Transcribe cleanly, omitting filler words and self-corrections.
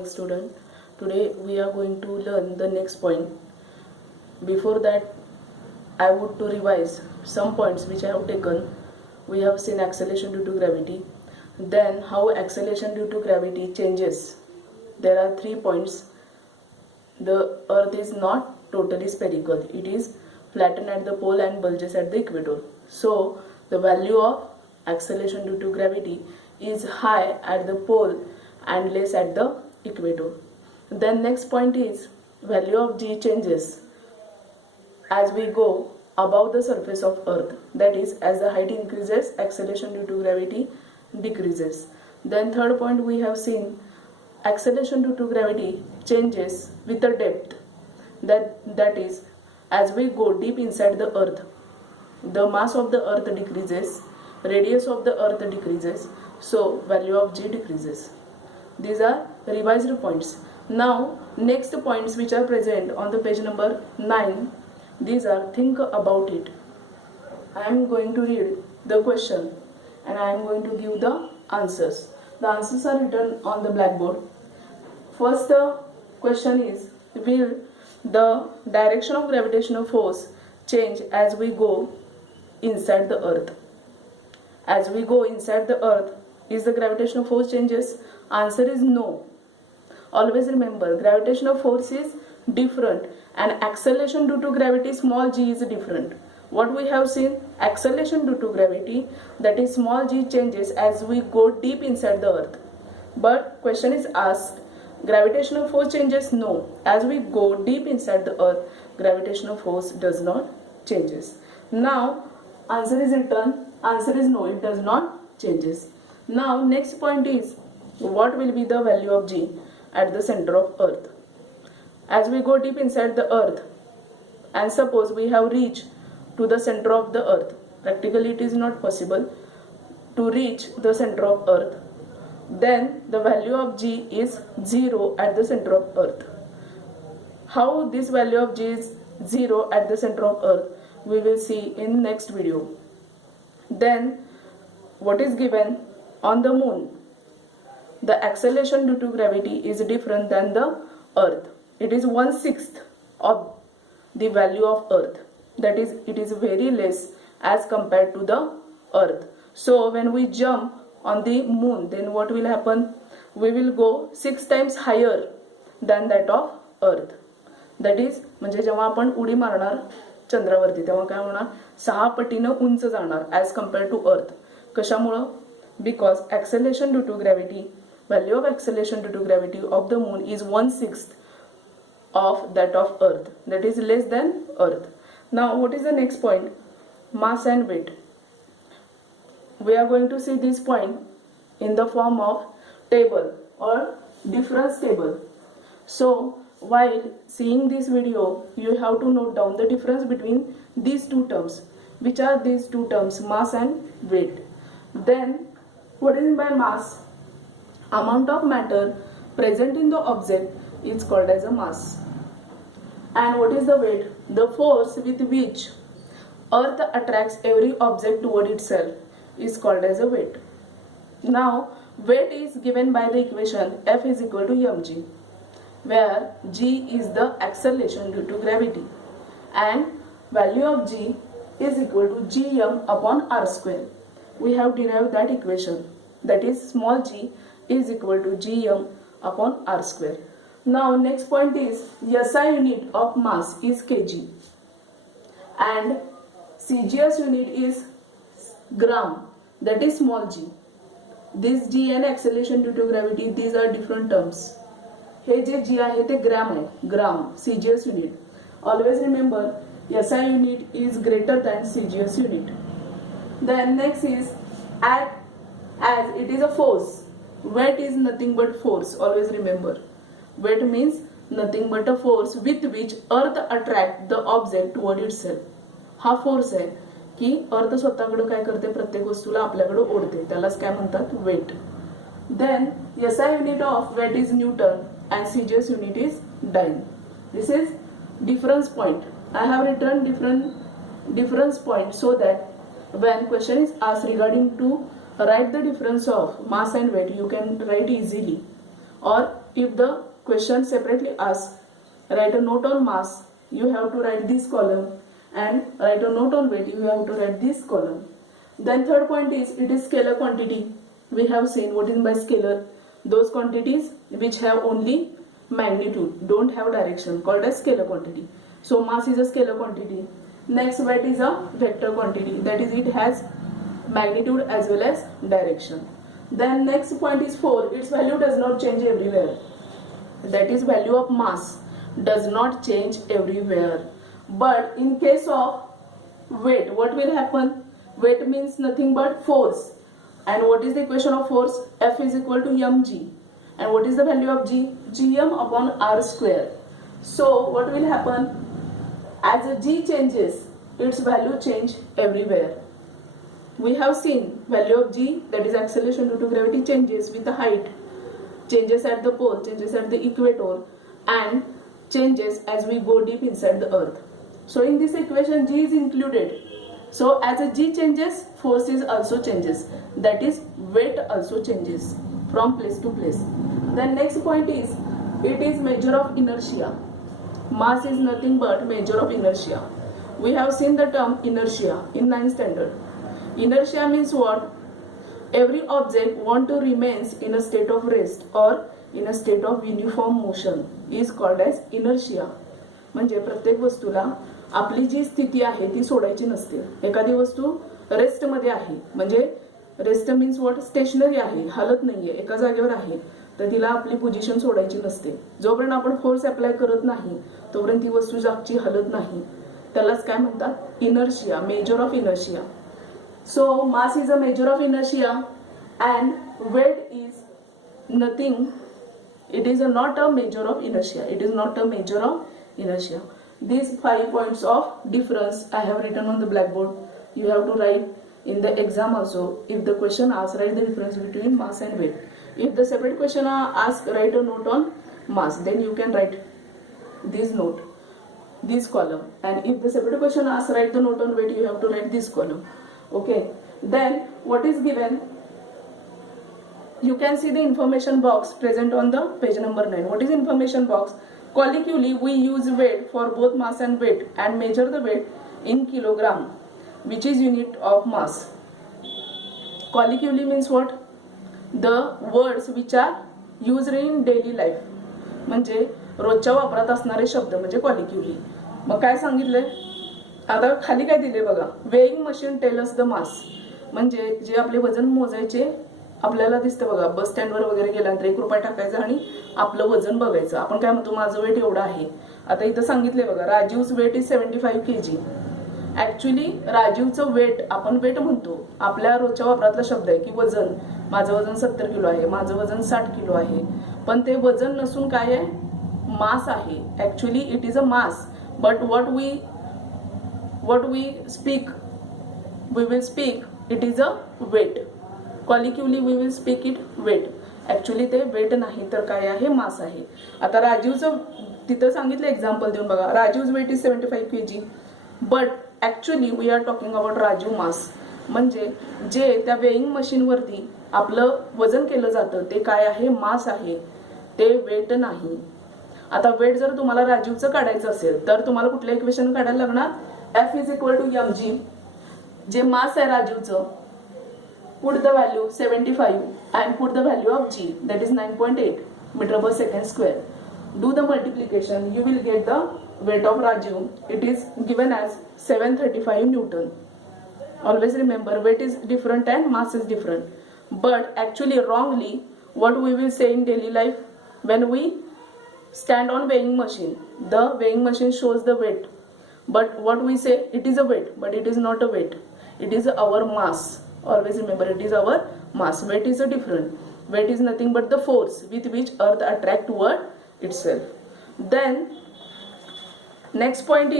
morning student. Today we are going to learn the next point. Before that I would to revise some points which I have taken. We have seen acceleration due to gravity, then how acceleration due to gravity changes. There are 3 points. The earth is not totally spherical, it is flattened at the pole and bulges at the equator. So the value of acceleration due to gravity is high at the pole and less at the equator. Then next point is value of g changes as we go above the surface of earth, that is as the height increases acceleration due to gravity decreases. Then third point we have seen acceleration due to gravity changes with the depth, that is as we go deep inside the earth the mass of the earth decreases, radius of the earth decreases, so value of g decreases. These are revised points. Now next points which are present on the page number 9, these are think about it. I am going to read the question and I am going to give the answers. The answers are written on the blackboard. First question is, will the direction of gravitational force change as we go inside the earth? As we go inside the earth, is the gravitational force changes? Answer is no. Always remember, gravitational force is different and acceleration due to gravity small g is different. What we have seen, acceleration due to gravity, that is small g, changes as we go deep inside the earth. But question is asked, gravitational force changes? No. As we go deep inside the earth, gravitational force does not changes. Now answer is written, answer is no, it does not changes. Now next point is, what will be the value of g at the center of earth? As we go deep inside the earth and suppose we have reached to the center of the earth, practically it is not possible to reach the center of earth, then the value of g is 0 at the center of earth. How this value of g is 0 at the center of earth, we will see in next video. Then what is given on the moon? The acceleration due to gravity is different than the earth. It is 1/6 of the value of earth, that is it is very less as compared to the earth. So when we jump on the moon, then what will happen? We will go 6 times higher than that of earth. That is म्हणजे जेव्हा आपण उडी मारणार चंद्रावरती तेव्हा काय होणार, 6 पटीनं उंच जाणार as compared to earth. कशामुळे? Because acceleration due to gravity, value of acceleration due to gravity of the moon is 1/6 of that of earth, that is less than earth. Now what is the next point? Mass and weight. We are going to see this point in the form of table or difference table. So while seeing this video, you have to note down the difference between these two terms. Which are these two terms? Mass and weight. Then what is by mass? Amount of matter present in the object is called as a mass. And what is the weight? The force with which earth attracts every object toward itself is called as a weight. Now weight is given by the equation F is equal to mg, where g is the acceleration due to gravity and value of g is equal to gm upon r square. We have derived that equation, that is small g is equal to gm upon r square. Now next point is, SI unit of mass is kg and CGS unit is gram, that is small g. This g and acceleration due to gravity, these are different terms. Hey J g आहे ते gram आहे, ग्राम CGS unit. Always remember, SI unit is greater than CGS unit. Then next is, as it is a force, weight is nothing but force. Always remember, weight means nothing but a force with which earth attract the object toward itself. हा force आहे की अर्थ स्वतःकडे काय करते, प्रत्येक वस्तूला आपल्याकडे ओढते, त्यालाच काय म्हणतात, weight. Then SI unit of weight is Newton and CGS unit is dyne. This is difference point. I have written difference point so that when question is asked regarding to write the difference of mass and weight, you can write easily. Or if the question separately asks, write a note on mass, you have to write this column, and write a note on weight, you have to write this column. Then third point is, it is scalar quantity. We have seen what is by scalar, those quantities which have only magnitude, don't have direction, called as scalar quantity. So mass is a scalar quantity. Next, weight is a vector quantity, that is it has magnitude as well as direction. Then next point is 4, its value does not change everywhere. That is, value of mass does not change everywhere. But in case of weight, what will happen? Weight means nothing but force. And what is the equation of force? F is equal to mg. And what is the value of g? Gm upon r square. So what will happen? As a g changes, its value change everywhere. We have seen value of g, that is acceleration due to gravity, changes with the height, changes at the pole, changes at the equator, and changes as we go deep inside the earth. So in this equation g is included. So as a g changes, force is also changes, that is weight also changes from place to place. Then next point is, it is measure of inertia. Mass is nothing but measure of inertia. We have seen the term inertia in 9th standard. Inertia means what? Every object want to remains in a state of rest or in a state of uniform motion is called as inertia. म्हणजे प्रत्येक वस्तूला आपली जी स्थिती आहे ती सोडायची नसते. एखादी वस्तू रेस्ट मध्ये आहे, म्हणजे रेस्ट मीन्स व्हॉट? स्टेशनरी आहे, हलत नाहीये, एका जागेवर आहे, तर तिला आपली पोझिशन सोडायची नसते. जोपर्यंत आपण फोर्स अप्लाय करत नाही तोपर्यंत ती वस्तू जागची हलत नाही. त्यालाच काय म्हणतात? Inertia, measure of inertia. So mass is a measure of inertia and weight is nothing. It is not a measure of inertia. It is not a measure of inertia. These 5 points of difference I have written on the blackboard. You have to write in the exam also. If the question asks, write the difference between mass and weight. If the separate question asks, write a note on mass, then you can write this note, this column. And if the separate question asks, write the note on weight, you have to write this column. Okay, then what is given? You can see the information box present on the page number 9. What is information box? Colloquially, we use weight for both mass and weight and measure the weight in kilogram, which is unit of mass. Colloquially means what? The words which are used in daily life. म्हणजे रोजच्या वापरात असणारे शब्द म्हणजे colloquially. मग काय सांगितले? आता खाली काय दिले बघा, weighing machine tells the mass. म्हणजे जे आपले वजन मोजायचे आपल्याला दिसतं बघा, बस स्टँडवर वगैरे गेल्यानंतर 1 रुपया टाकायचा आणि आपलं वजन बघायचं. आपण काय म्हणतो, माझं वेट एवढं आहे. आता इथं सांगितले बघा, Rajeev's weight is 75 kg. Actually राजीवचं वेट आपण वेट म्हणतो, आपल्या रोजच्या वापरातला शब्द आहे की वजन. माझं वजन 70 किलो आहे, माझं वजन 60 किलो आहे. पण ते वजन नसून काय आहे? मास आहे. Actually it is a mass, but what we speak, we will speak it is a weight. Colloquially we will speak it weight. Actually ते weight नाही तर काय आहे? मास आहे. आता राजीवचं तिथं सांगितलं एक्झाम्पल देऊन बघा, Rajeev's weight is 75 kg, but actually we are talking about Rajeev mass. म्हणजे जे त्या वेइंग मशीन वरती आपलं वजन केलं जातं ते काय आहे? मास आहे, ते वेट नाही. आता वेट जर तुम्हाला राजीवचं काढायचं असेल तर तुम्हाला कुठलं इक्वेशन काढायला लागणार? F is equal to mg. जे मास आहे राजीवचं, put the value 75 and put the value of g, that is 9.8 meter per second square. Do the multiplication, you will get the weight of Rajiv. It is given as 735 Newton. Always remember, weight is different and mass is different. But actually wrongly, what we will say in daily life, when we stand on weighing machine, the weighing machine shows the weight. But what we say, it is a weight, but it is not a weight. It is our mass. Always remember, it is our mass. Weight is a different. Weight is nothing but the force with which earth attract toward itself. Then next point is